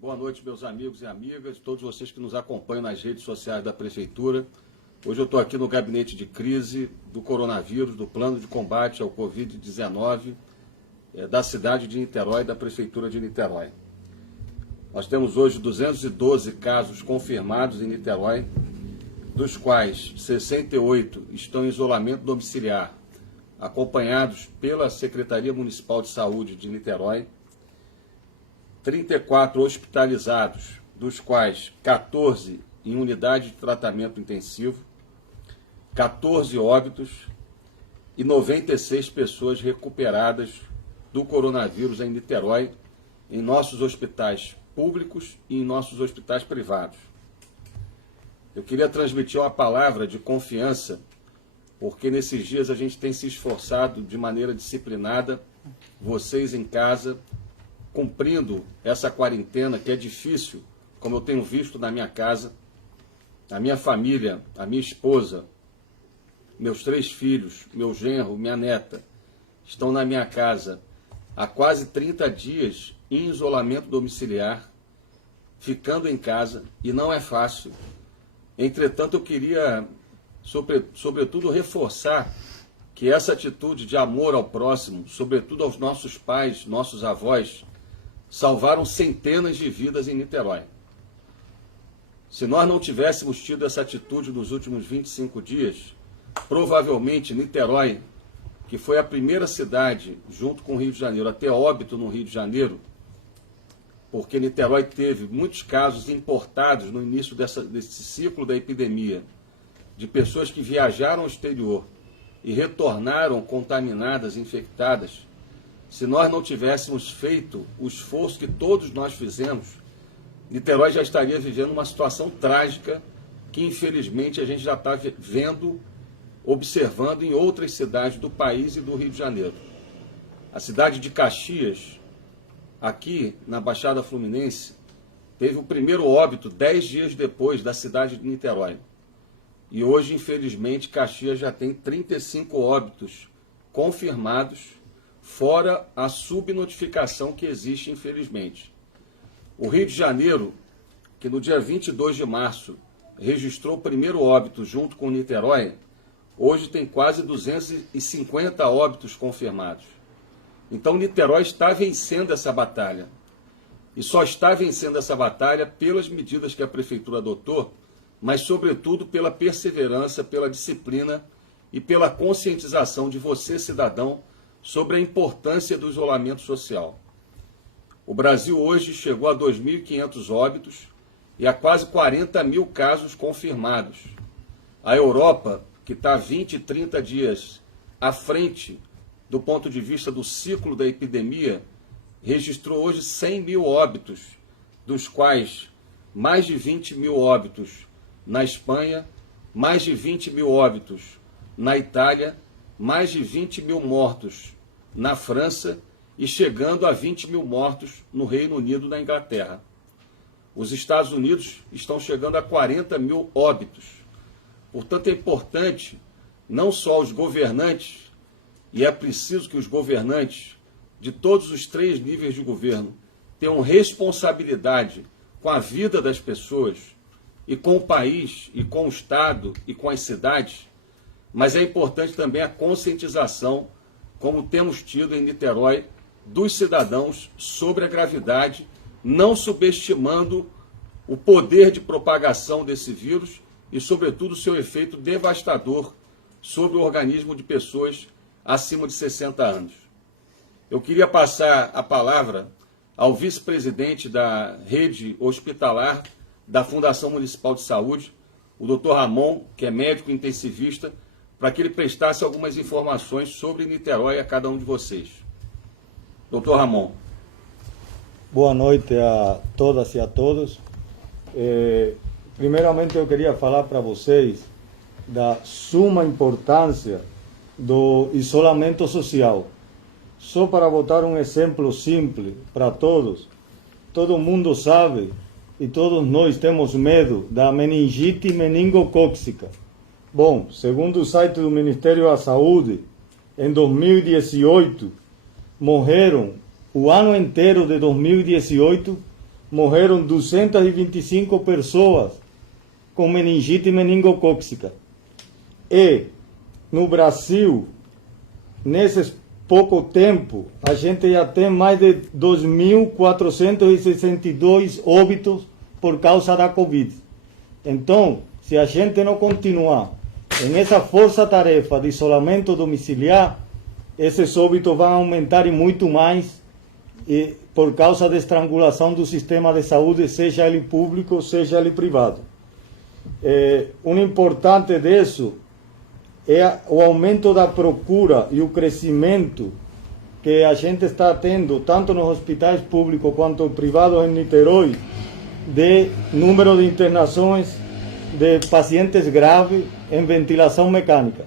Boa noite, meus amigos e amigas, todos vocês que nos acompanham nas redes sociais da Prefeitura. Hoje eu estou aqui no gabinete de crise do coronavírus, do plano de combate ao Covid-19 da cidade de Niterói, da Prefeitura de Niterói. Nós temos hoje 212 casos confirmados em Niterói, dos quais 68 estão em isolamento domiciliar, acompanhados pela Secretaria Municipal de Saúde de Niterói, 34 hospitalizados, dos quais 14 em unidade de tratamento intensivo, 14 óbitos e 96 pessoas recuperadas do coronavírus em Niterói, em nossos hospitais públicos e em nossos hospitais privados. Eu queria transmitir uma palavra de confiança, porque nesses dias a gente tem se esforçado de maneira disciplinada, vocês em casa, cumprindo essa quarentena que é difícil, como eu tenho visto na minha casa, a minha família, a minha esposa, meus 3 filhos, meu genro, minha neta, estão na minha casa há quase 30 dias em isolamento domiciliar, ficando em casa, e não é fácil. Entretanto, eu queria, sobretudo, reforçar que essa atitude de amor ao próximo, sobretudo aos nossos pais, nossos avós, salvaram centenas de vidas em Niterói. Se nós não tivéssemos tido essa atitude nos últimos 25 dias, provavelmente Niterói, que foi a primeira cidade, junto com o Rio de Janeiro, a ter óbito no Rio de Janeiro, porque Niterói teve muitos casos importados no início desse ciclo da epidemia, de pessoas que viajaram ao exterior e retornaram contaminadas, infectadas. Se nós não tivéssemos feito o esforço que todos nós fizemos, Niterói já estaria vivendo uma situação trágica que, infelizmente, a gente já está vendo, observando em outras cidades do país e do Rio de Janeiro. A cidade de Caxias, aqui na Baixada Fluminense, teve o primeiro óbito 10 dias depois da cidade de Niterói. E hoje, infelizmente, Caxias já tem 35 óbitos confirmados, fora a subnotificação que existe, infelizmente. O Rio de Janeiro, que no dia 22 de março registrou o primeiro óbito junto com Niterói, hoje tem quase 250 óbitos confirmados. Então Niterói está vencendo essa batalha. E só está vencendo essa batalha pelas medidas que a Prefeitura adotou, mas sobretudo pela perseverança, pela disciplina e pela conscientização de você, cidadão, sobre a importância do isolamento social. O Brasil hoje chegou a 2.500 óbitos e a quase 40 mil casos confirmados. A Europa, que está 20, 30 dias à frente do ponto de vista do ciclo da epidemia, registrou hoje 100 mil óbitos, dos quais mais de 20 mil óbitos na Espanha, mais de 20 mil óbitos na Itália, mais de 20 mil mortos na França e chegando a 20 mil mortos no Reino Unido e na Inglaterra. Os Estados Unidos estão chegando a 40 mil óbitos. Portanto, é importante não só os governantes, e é preciso que os governantes de todos os 3 níveis de governo tenham responsabilidade com a vida das pessoas e com o país, e com o Estado, e com as cidades, mas é importante também a conscientização, como temos tido em Niterói, dos cidadãos sobre a gravidade, não subestimando o poder de propagação desse vírus e, sobretudo, o seu efeito devastador sobre o organismo de pessoas acima de 60 anos. Eu queria passar a palavra ao vice-presidente da rede hospitalar da Fundação Municipal de Saúde, o Dr. Ramon, que é médico intensivista, para que ele prestasse algumas informações sobre Niterói a cada um de vocês. Dr. Ramon. Boa noite a todas e a todos. Primeiramente eu queria falar para vocês da suma importância do isolamento social. Só para botar um exemplo simples para todos, todo mundo sabe e todos nós temos medo da meningite meningocócica. Bom, segundo o site do Ministério da Saúde, em 2018, morreram, o ano inteiro de 2018, morreram 225 pessoas com meningite meningocócica. E no Brasil, nesse pouco tempo, a gente já tem mais de 2.462 óbitos por causa da Covid. Então, se a gente não continuar em essa força-tarefa de isolamento domiciliar, esses óbitos vão aumentar e muito mais, e por causa da estrangulação do sistema de saúde, seja ele público, seja ele privado. Um importante disso é o aumento da procura e o crescimento que a gente está tendo, tanto nos hospitais públicos quanto privados em Niterói, de número de internações de pacientes graves em ventilação mecânica.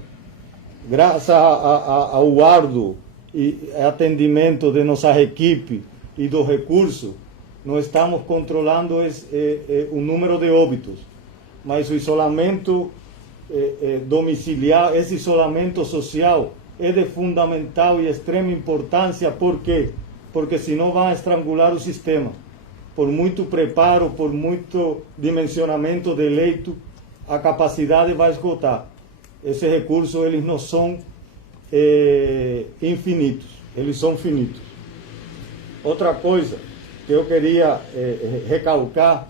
Graças ao árduo e atendimento de nossa equipe e do recurso, nós estamos controlando o número de óbitos. Mas o isolamento domiciliar, esse isolamento social, é de fundamental e extrema importância. Por quê? Porque senão vão estrangular o sistema. Por muito preparo, por muito dimensionamento de leito, a capacidade vai esgotar. Esses recursos, eles não são infinitos, eles são finitos. Outra coisa que eu queria recalcar,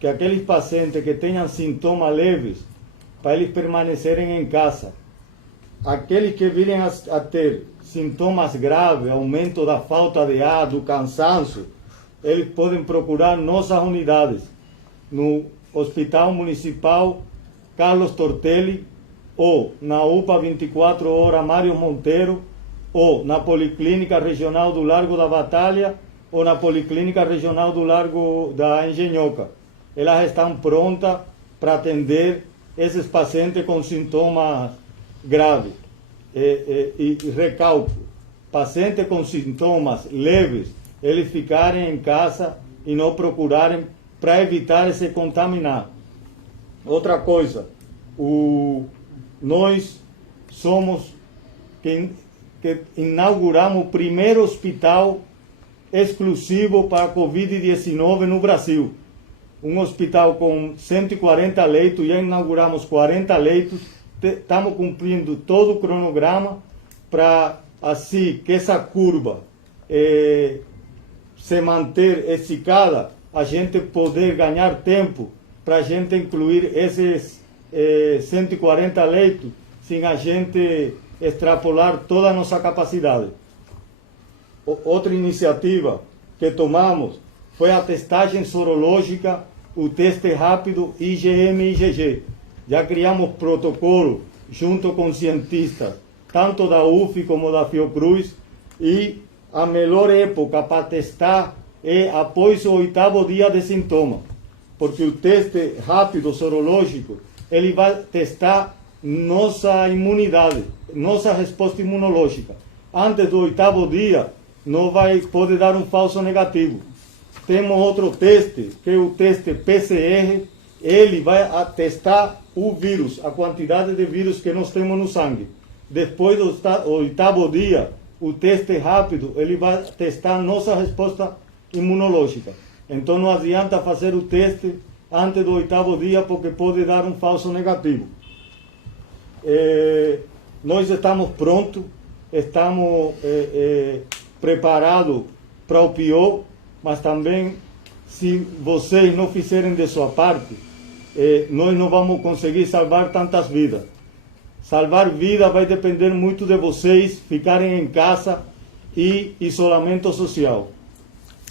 que aqueles pacientes que tenham sintomas leves, para eles permanecerem em casa. Aqueles que virem a ter sintomas graves, aumento da falta de ar, do cansaço, eles podem procurar nossas unidades, no Hospital Municipal Carlos Tortelli, ou na UPA 24 horas Mário Monteiro, ou na Policlínica Regional do Largo da Batalha, ou na Policlínica Regional do Largo da Engenhoca. Elas estão prontas para atender esses pacientes com sintomas graves. E recalco, pacientes com sintomas leves, eles ficarem em casa e não procurarem, para evitar se contaminar. Outra coisa, nós somos que inauguramos o primeiro hospital exclusivo para a Covid-19 no Brasil. Um hospital com 140 leitos, já inauguramos 40 leitos, estamos cumprindo todo o cronograma para, assim, que essa curva se manter esticada, a gente poder ganhar tempo para a gente incluir esses 140 leitos, sem a gente extrapolar toda a nossa capacidade. Outra iniciativa que tomamos foi a testagem sorológica, o teste rápido IgM-IgG. Já criamos protocolo junto com cientistas, tanto da UF como da Fiocruz, e a melhor época para testar é após o 8º dia de sintoma, porque o teste rápido sorológico, ele vai testar nossa imunidade, nossa resposta imunológica. Antes do 8º dia, não pode dar um falso negativo. Temos outro teste, que é o teste PCR, ele vai testar o vírus, a quantidade de vírus que nós temos no sangue. Depois do 8º dia, o teste rápido, ele vai testar nossa resposta imunológica. Então não adianta fazer o teste antes do 8º dia, porque pode dar um falso negativo. Nós estamos prontos, estamos preparados para o pior, mas também, se vocês não fizerem de sua parte, nós não vamos conseguir salvar tantas vidas. Salvar vida vai depender muito de vocês ficarem em casa e isolamento social.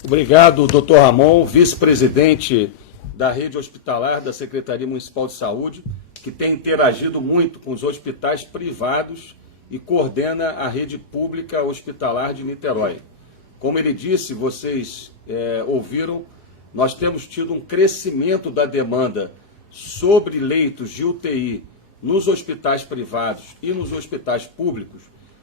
Obrigado, Dr. Ramon, vice-presidente da rede hospitalar da Secretaria Municipal de Saúde, que tem interagido muito com os hospitais privados e coordena a rede pública hospitalar de Niterói. Como ele disse, vocês ouviram, nós temos tido um crescimento da demanda sobre leitos de UTI nos hospitais privados e nos hospitais públicos,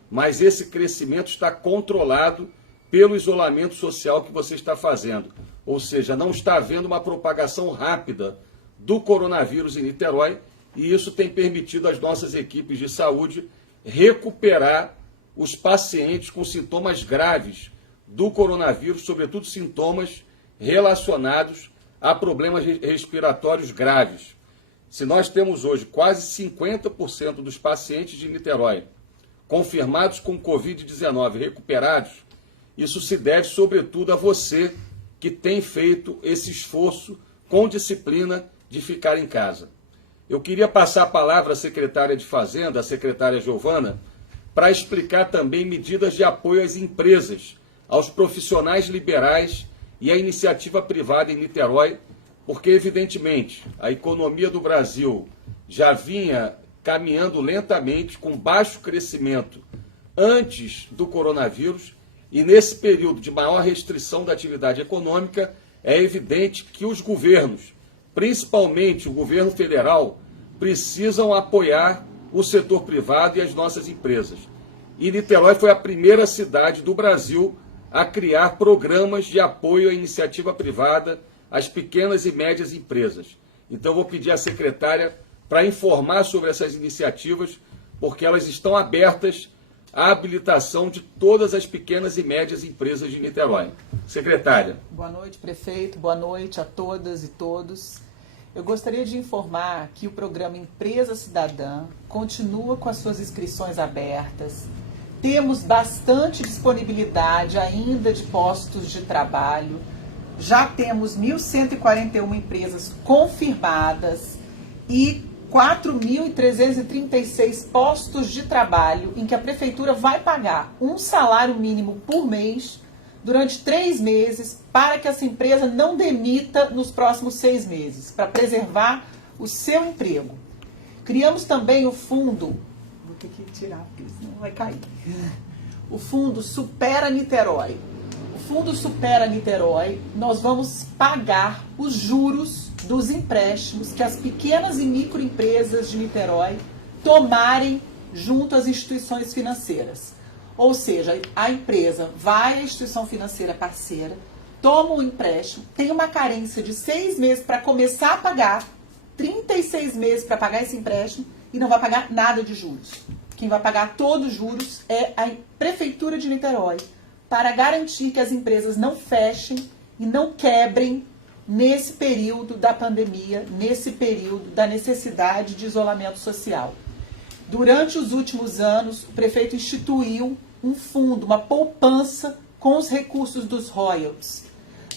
mas esse crescimento está controlado pelo isolamento social que você está fazendo. Ou seja, não está havendo uma propagação rápida do coronavírus em Niterói, e isso tem permitido às nossas equipes de saúde recuperar os pacientes com sintomas graves do coronavírus, sobretudo sintomas relacionados a problemas respiratórios graves. Se nós temos hoje quase 50% dos pacientes de Niterói confirmados com Covid-19 recuperados, isso se deve sobretudo a você que tem feito esse esforço com disciplina de ficar em casa. Eu queria passar a palavra à secretária de Fazenda, a secretária Giovana, para explicar também medidas de apoio às empresas, aos profissionais liberais e à iniciativa privada em Niterói, porque, evidentemente, a economia do Brasil já vinha caminhando lentamente, com baixo crescimento, antes do coronavírus, e nesse período de maior restrição da atividade econômica, é evidente que os governos, principalmente o governo federal, precisam apoiar o setor privado e as nossas empresas. E Niterói foi a primeira cidade do Brasil a criar programas de apoio à iniciativa privada, às pequenas e médias empresas. Então, vou pedir à secretária para informar sobre essas iniciativas, porque elas estão abertas à habilitação de todas as pequenas e médias empresas de Niterói. Secretária. Boa noite, prefeito. Boa noite a todas e todos. Eu gostaria de informar que o programa Empresa Cidadã continua com as suas inscrições abertas. Temos bastante disponibilidade ainda de postos de trabalho. Já temos 1.141 empresas confirmadas e 4.336 postos de trabalho em que a prefeitura vai pagar um salário mínimo por mês durante 3 meses para que essa empresa não demita nos próximos 6 meses, para preservar o seu emprego. Criamos também o fundo, vou ter que tirar porque senão vai cair, o fundo Supera Niterói. O fundo Supera Niterói, nós vamos pagar os juros dos empréstimos que as pequenas e microempresas de Niterói tomarem junto às instituições financeiras. Ou seja, a empresa vai à instituição financeira parceira, toma o empréstimo, tem uma carência de 6 meses para começar a pagar, 36 meses para pagar esse empréstimo e não vai pagar nada de juros. Quem vai pagar todos os juros é a Prefeitura de Niterói, para garantir que as empresas não fechem e não quebrem nesse período da pandemia, nesse período da necessidade de isolamento social. Durante os últimos anos, o prefeito instituiu um fundo, uma poupança com os recursos dos royalties.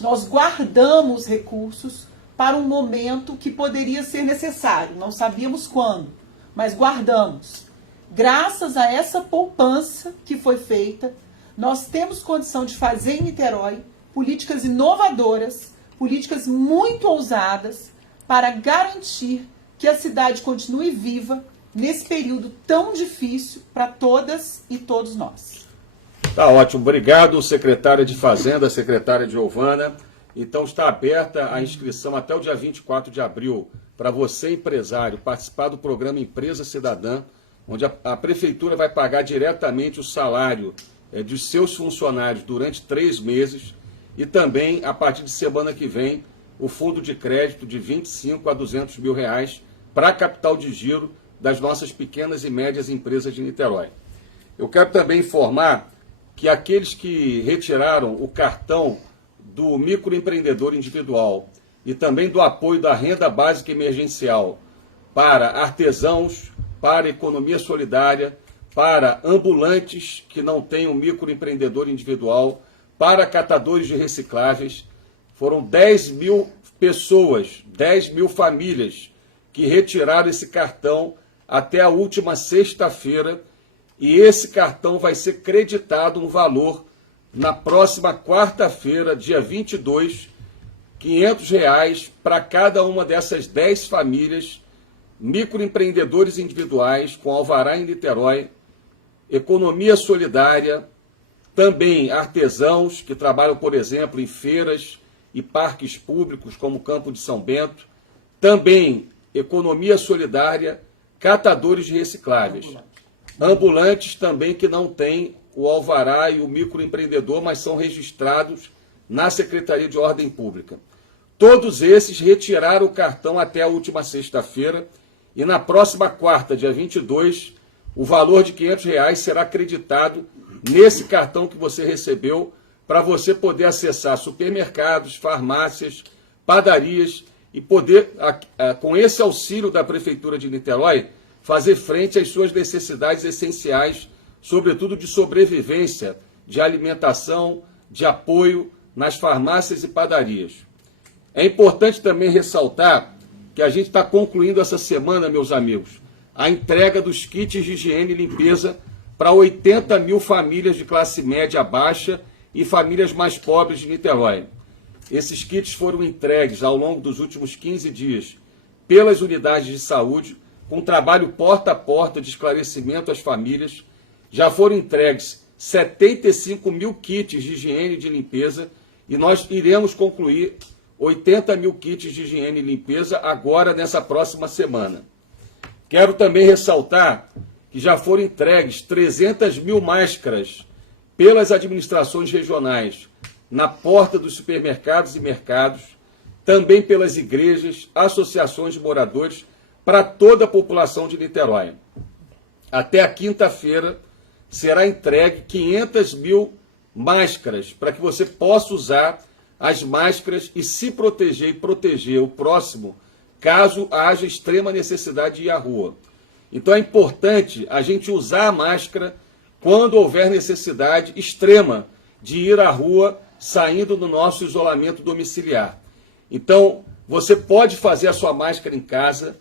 Nós guardamos recursos para um momento que poderia ser necessário, não sabíamos quando, mas guardamos. Graças a essa poupança que foi feita, nós temos condição de fazer em Niterói políticas inovadoras, políticas muito ousadas para garantir que a cidade continue viva nesse período tão difícil para todas e todos nós. Tá ótimo. Obrigado, secretária de Fazenda, secretária Giovana. Então está aberta a inscrição até o dia 24 de abril para você, empresário, participar do programa Empresa Cidadã, onde a prefeitura vai pagar diretamente o salário dos seus funcionários durante 3 meses e também, a partir de semana que vem, o fundo de crédito de 25 a 200 mil reais para a capital de giro das nossas pequenas e médias empresas de Niterói. Eu quero também informar que aqueles que retiraram o cartão do microempreendedor individual e também do apoio da renda básica emergencial para artesãos, para economia solidária, para ambulantes que não têm um microempreendedor individual, para catadores de recicláveis. Foram 10 mil pessoas, 10 mil famílias que retiraram esse cartão até a última sexta-feira, e esse cartão vai ser creditado um valor na próxima quarta-feira, dia 22, R$500 para cada uma dessas 10 famílias, microempreendedores individuais com alvará em Niterói, economia solidária, também artesãos que trabalham, por exemplo, em feiras e parques públicos, como o Campo de São Bento, também economia solidária, catadores de recicláveis, ambulantes também que não têm o alvará e o microempreendedor, mas são registrados na Secretaria de Ordem Pública. Todos esses retiraram o cartão até a última sexta-feira e na próxima quarta, dia 22, o valor de R$500 será acreditado nesse cartão que você recebeu para você poder acessar supermercados, farmácias, padarias e poder, com esse auxílio da Prefeitura de Niterói, fazer frente às suas necessidades essenciais, sobretudo de sobrevivência, de alimentação, de apoio nas farmácias e padarias. É importante também ressaltar que a gente está concluindo essa semana, meus amigos, a entrega dos kits de higiene e limpeza para 80 mil famílias de classe média baixa e famílias mais pobres de Niterói. Esses kits foram entregues ao longo dos últimos 15 dias pelas unidades de saúde, com trabalho porta a porta de esclarecimento às famílias. Já foram entregues 75 mil kits de higiene e de limpeza e nós iremos concluir 80 mil kits de higiene e limpeza agora nessa próxima semana. Quero também ressaltar que já foram entregues 300 mil máscaras pelas administrações regionais na porta dos supermercados e mercados, também pelas igrejas, associações de moradores, para toda a população de Niterói. Até a quinta-feira será entregue 500 mil máscaras para que você possa usar as máscaras e se proteger e proteger o próximo, caso haja extrema necessidade de ir à rua. Então é importante a gente usar a máscara quando houver necessidade extrema de ir à rua, saindo do nosso isolamento domiciliar. Então, você pode fazer a sua máscara em casa,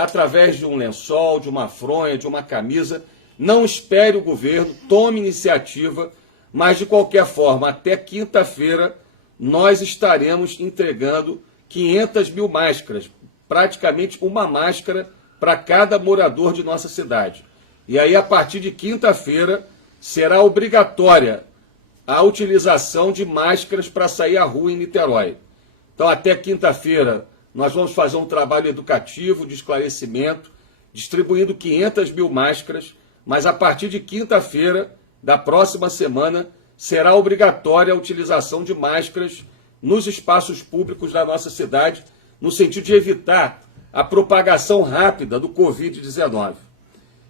através de um lençol, de uma fronha, de uma camisa. Não espere o governo, tome iniciativa, mas de qualquer forma, até quinta-feira, nós estaremos entregando 500 mil máscaras, praticamente uma máscara para cada morador de nossa cidade. E aí, a partir de quinta-feira, será obrigatória a utilização de máscaras para sair à rua em Niterói. Então, até quinta-feira, nós vamos fazer um trabalho educativo, de esclarecimento, distribuindo 500 mil máscaras, mas a partir de quinta-feira da próxima semana, será obrigatória a utilização de máscaras nos espaços públicos da nossa cidade, no sentido de evitar a propagação rápida do Covid-19.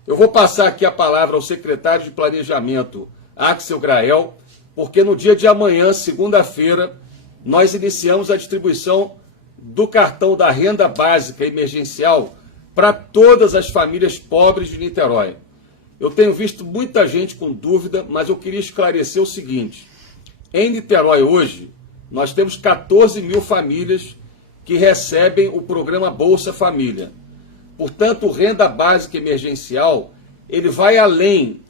Eu vou passar aqui a palavra ao secretário de Planejamento, Axel Grael, porque no dia de amanhã, segunda-feira, nós iniciamos a distribuição do cartão da renda básica emergencial para todas as famílias pobres de Niterói. Eu tenho visto muita gente com dúvida, mas eu queria esclarecer o seguinte. Em Niterói hoje, nós temos 14 mil famílias que recebem o programa Bolsa Família. Portanto, renda básica emergencial, ele vai além,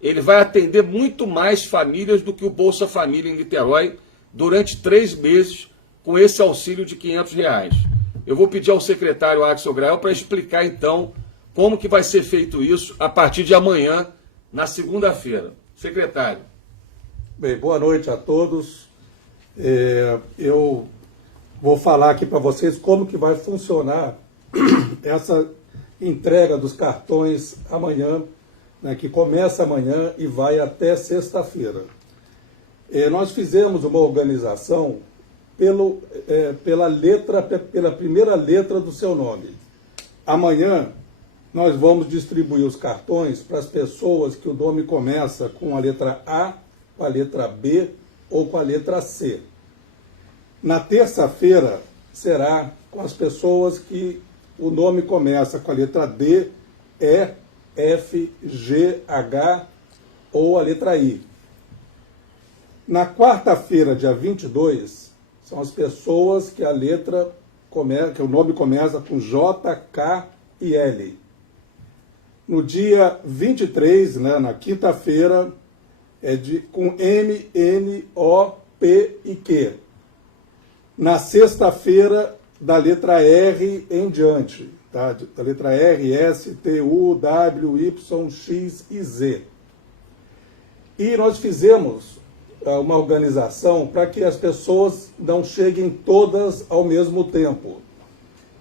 ele vai atender muito mais famílias do que o Bolsa Família em Niterói durante 3 meses com esse auxílio de R$500. Eu vou pedir ao secretário Axel Grael para explicar então como que vai ser feito isso a partir de amanhã, na segunda-feira. Secretário. Bem, boa noite a todos. Eu vou falar aqui para vocês como que vai funcionar essa entrega dos cartões amanhã, né, que começa amanhã e vai até sexta-feira. Nós fizemos uma organização pela primeira letra do seu nome. Amanhã nós vamos distribuir os cartões para as pessoas que o nome começa com a letra A, com a letra B ou com a letra C. Na terça-feira será com as pessoas que o nome começa com a letra D, E, F, G, H ou a letra I. Na quarta-feira, dia 22, são as pessoas que que o nome começa com J, K e L. No dia 23, né, na quinta-feira, com M, N, O, P e Q. Na sexta-feira, da letra R em diante, tá? Da letra R, S, T, U, W, Y, X e Z. E nós fizemos uma organização para que as pessoas não cheguem todas ao mesmo tempo.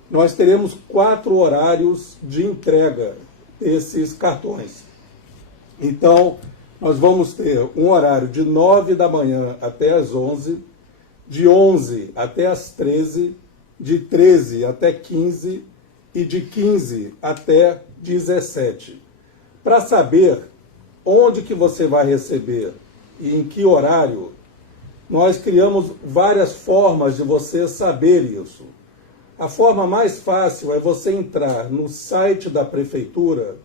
Nós teremos 4 horários de entrega desses cartões. Então, nós vamos ter um horário de 9 da manhã até as 11, de 11 até as 13, de 13 até 15 e de 15 até 17. Para saber onde que você vai receber e em que horário, nós criamos várias formas de você saber isso. A forma mais fácil é você entrar no site da prefeitura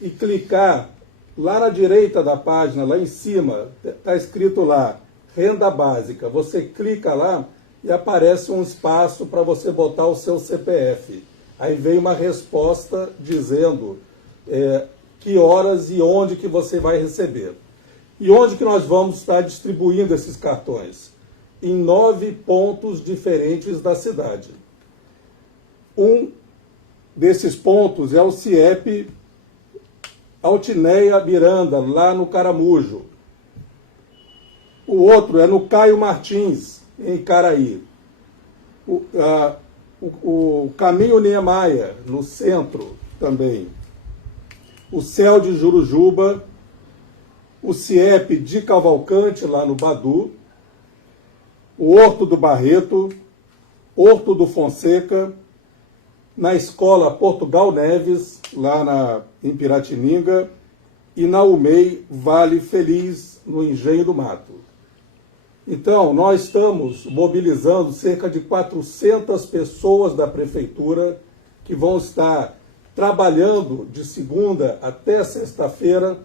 e clicar lá na direita da página, lá em cima, está escrito lá, renda básica. Você clica lá e aparece um espaço para você botar o seu CPF. Aí vem uma resposta dizendo que horas e onde que você vai receber. E onde que nós vamos estar distribuindo esses cartões? Em 9 pontos diferentes da cidade. Um desses pontos é o CIEP Altineia Miranda, lá no Caramujo. O outro é no Caio Martins, em Icaraí. O Caminho Niemeyer, no centro também. O CEL de Jurujuba. O CIEP de Cavalcante, lá no Badu. O Horto do Barreto. Horto do Fonseca. Na Escola Portugal Neves, lá em Piratininga, e na UMEI Vale Feliz, no Engenho do Mato. Então, nós estamos mobilizando cerca de 400 pessoas da prefeitura que vão estar trabalhando de segunda até sexta-feira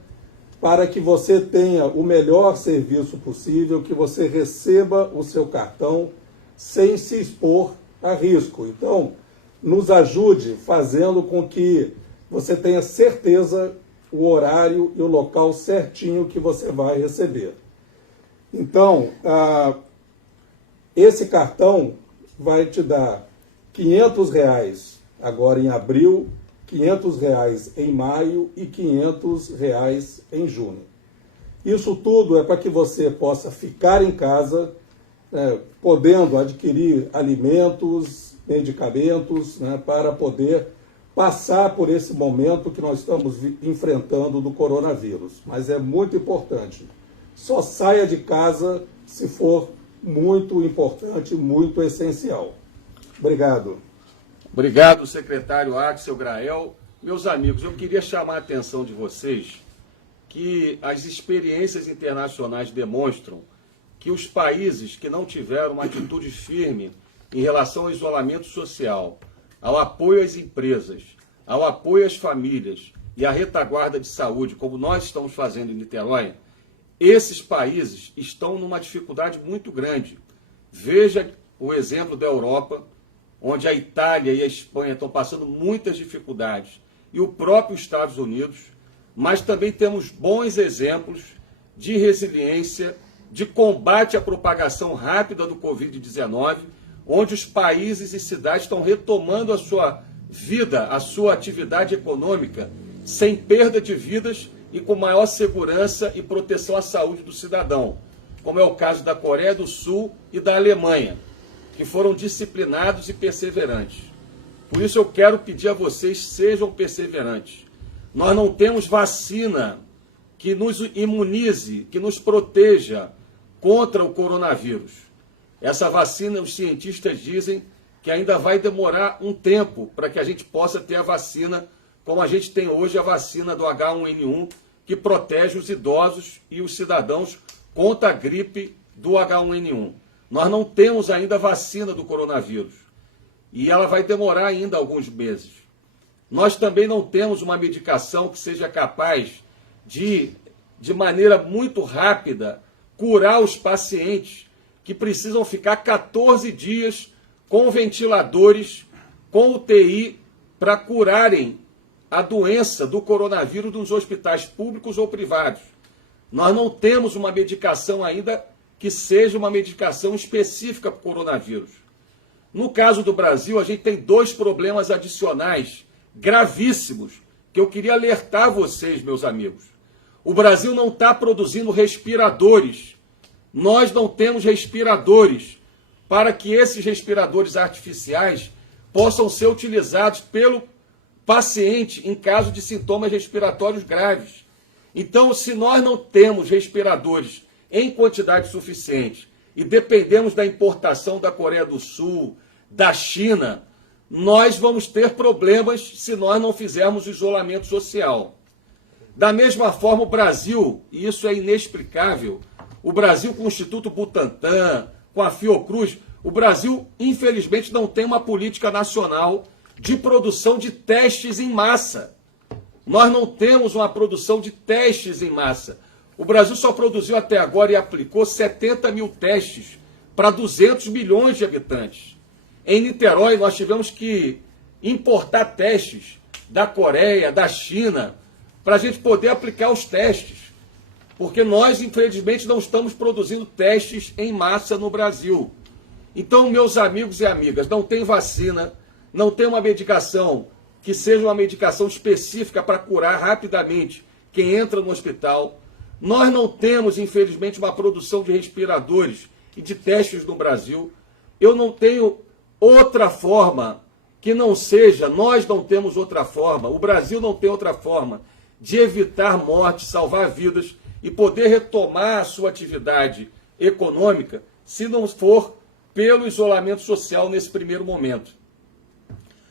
para que você tenha o melhor serviço possível, que você receba o seu cartão sem se expor a risco. Então, nos ajude fazendo com que você tenha certeza o horário e o local certinho que você vai receber. Então, esse cartão vai te dar R$500 agora em abril, R$500 em maio e R$500 em junho. Isso tudo é para que você possa ficar em casa, podendo adquirir alimentos, medicamentos, para poder passar por esse momento que nós estamos enfrentando do coronavírus. Mas é muito importante. Só saia de casa se for muito importante, muito essencial. Obrigado. Obrigado, secretário Axel Grael. Meus amigos, eu queria chamar a atenção de vocês que as experiências internacionais demonstram que os países que não tiveram uma atitude firme em relação ao isolamento social, ao apoio às empresas, ao apoio às famílias e à retaguarda de saúde, como nós estamos fazendo em Niterói, esses países estão numa dificuldade muito grande. Veja o exemplo da Europa, onde a Itália e a Espanha estão passando muitas dificuldades, e o próprio Estados Unidos, mas também temos bons exemplos de resiliência, de combate à propagação rápida do Covid-19, onde os países e cidades estão retomando a sua vida, a sua atividade econômica, sem perda de vidas e com maior segurança e proteção à saúde do cidadão, como é o caso da Coreia do Sul e da Alemanha, que foram disciplinados e perseverantes. Por isso eu quero pedir a vocês, sejam perseverantes. Nós não temos vacina que nos imunize, que nos proteja contra o coronavírus. Essa vacina, os cientistas dizem que ainda vai demorar um tempo para que a gente possa ter a vacina, como a gente tem hoje a vacina do H1N1, que protege os idosos e os cidadãos contra a gripe do H1N1. Nós não temos ainda a vacina do coronavírus. E ela vai demorar ainda alguns meses. Nós também não temos uma medicação que seja capaz de maneira muito rápida, curar os pacientes que precisam ficar 14 dias com ventiladores, com UTI, para curarem a doença do coronavírus nos hospitais públicos ou privados. Nós não temos uma medicação ainda que seja uma medicação específica para o coronavírus. No caso do Brasil, a gente tem 2 problemas adicionais, gravíssimos, que eu queria alertar vocês, meus amigos. O Brasil não está produzindo respiradores. Nós não temos respiradores para que esses respiradores artificiais possam ser utilizados pelo paciente em caso de sintomas respiratórios graves. Então, se nós não temos respiradores em quantidade suficiente e dependemos da importação da Coreia do Sul, da China, nós vamos ter problemas se nós não fizermos o isolamento social. Da mesma forma, o Brasil, e isso é inexplicável, o Brasil com o Instituto Butantan, com a Fiocruz, o Brasil, infelizmente, não tem uma política nacional de produção de testes em massa. Nós não temos uma produção de testes em massa. O Brasil só produziu até agora e aplicou 70 mil testes para 200 milhões de habitantes. Em Niterói, nós tivemos que importar testes da Coreia, da China, para a gente poder aplicar os testes. Porque nós, infelizmente, não estamos produzindo testes em massa no Brasil. Então, meus amigos e amigas, não tem vacina, não tem uma medicação que seja uma medicação específica para curar rapidamente quem entra no hospital. Nós não temos, infelizmente, uma produção de respiradores e de testes no Brasil. Eu não tenho outra forma que não seja, nós não temos outra forma, o Brasil não tem outra forma de evitar mortes, salvar vidas e poder retomar a sua atividade econômica, se não for pelo isolamento social nesse primeiro momento.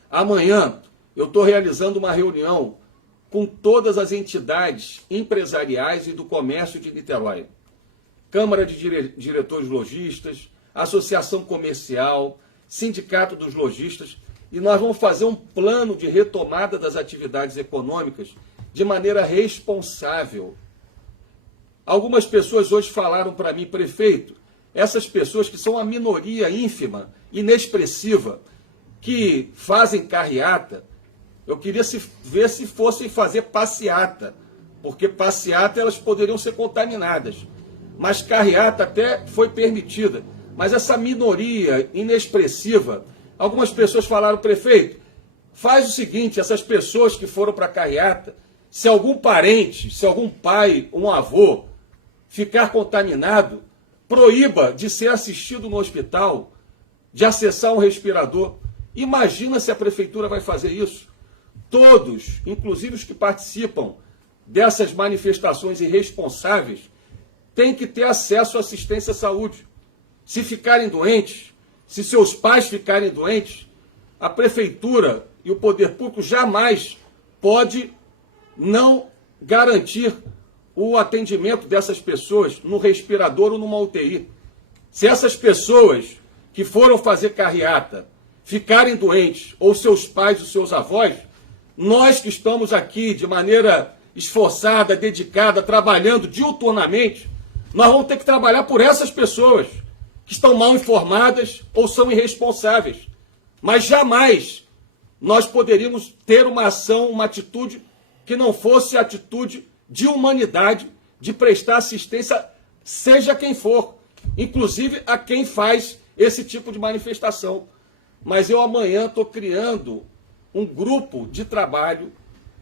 Amanhã eu estou realizando uma reunião com todas as entidades empresariais e do comércio de Niterói. Câmara de Diretores Lojistas, Associação Comercial, Sindicato dos Lojistas, e nós vamos fazer um plano de retomada das atividades econômicas de maneira responsável. Algumas pessoas hoje falaram para mim, prefeito, essas pessoas que são uma minoria ínfima, inexpressiva, que fazem carreata, eu queria ver se fossem fazer passeata, porque passeata elas poderiam ser contaminadas, mas carreata até foi permitida. Mas essa minoria inexpressiva, algumas pessoas falaram, prefeito, faz o seguinte, essas pessoas que foram para a carreata, se algum parente, se algum pai, um avô, ficar contaminado, proíba de ser assistido no hospital, de acessar um respirador. Imagina se a prefeitura vai fazer isso. Todos, inclusive os que participam dessas manifestações irresponsáveis, têm que ter acesso à assistência à saúde. Se ficarem doentes, se seus pais ficarem doentes, a prefeitura e o poder público jamais pode não garantir o atendimento dessas pessoas no respirador ou numa UTI. Se essas pessoas que foram fazer carreata ficarem doentes, ou seus pais, ou seus avós, nós que estamos aqui de maneira esforçada, dedicada, trabalhando diuturnamente, nós vamos ter que trabalhar por essas pessoas que estão mal informadas ou são irresponsáveis. Mas jamais nós poderíamos ter uma ação, uma atitude que não fosse atitude de humanidade, de prestar assistência, seja quem for, inclusive a quem faz esse tipo de manifestação. Mas eu amanhã estou criando um grupo de trabalho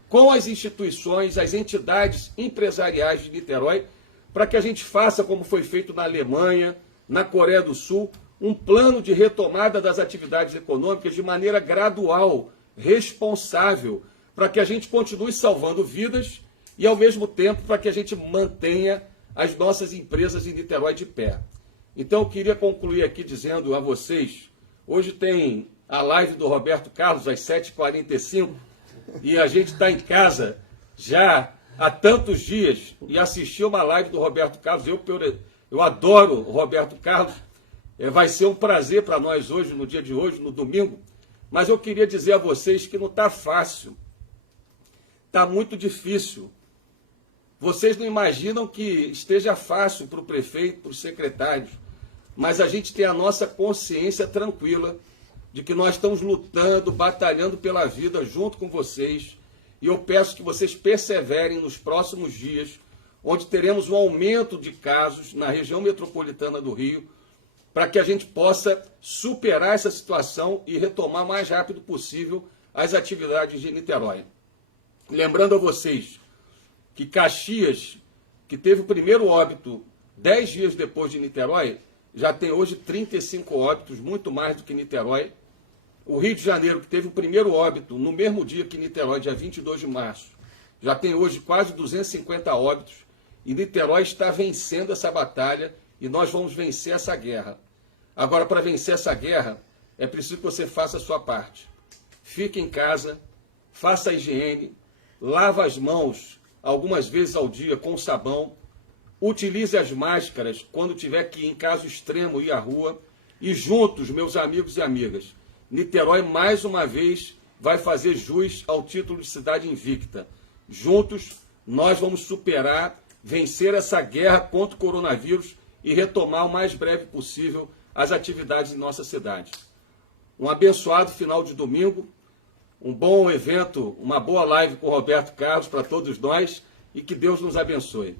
com as instituições, as entidades empresariais de Niterói, para que a gente faça, como foi feito na Alemanha, na Coreia do Sul, um plano de retomada das atividades econômicas de maneira gradual, responsável, para que a gente continue salvando vidas e, ao mesmo tempo, para que a gente mantenha as nossas empresas em Niterói de pé. Então, eu queria concluir aqui dizendo a vocês, hoje tem a live do Roberto Carlos às 7h45 e a gente está em casa já há tantos dias e assistir uma live do Roberto Carlos, eu adoro o Roberto Carlos, vai ser um prazer para nós hoje, no dia de hoje, no domingo, mas eu queria dizer a vocês que não está fácil, está muito difícil. Vocês não imaginam que esteja fácil para o prefeito, para os secretários, mas a gente tem a nossa consciência tranquila de que nós estamos lutando, batalhando pela vida junto com vocês, e eu peço que vocês perseverem nos próximos dias, onde teremos um aumento de casos na região metropolitana do Rio, para que a gente possa superar essa situação e retomar o mais rápido possível as atividades de Niterói. Lembrando a vocês que Caxias, que teve o primeiro óbito 10 dias depois de Niterói, já tem hoje 35 óbitos, muito mais do que Niterói. O Rio de Janeiro, que teve o primeiro óbito no mesmo dia que Niterói, dia 22 de março, já tem hoje quase 250 óbitos, e Niterói está vencendo essa batalha, e nós vamos vencer essa guerra. Agora, para vencer essa guerra, é preciso que você faça a sua parte. Fique em casa, faça a higiene, lava as mãos algumas vezes ao dia com sabão, Utilize as máscaras quando tiver que, em caso extremo, ir à rua. E juntos, meus amigos e amigas, Niterói, mais uma vez, vai fazer jus ao título de cidade invicta. Juntos, nós vamos superar, vencer essa guerra contra o coronavírus e retomar o mais breve possível as atividades em nossa cidade. Um abençoado final de domingo, um bom evento, uma boa live com o Roberto Carlos para todos nós e que Deus nos abençoe.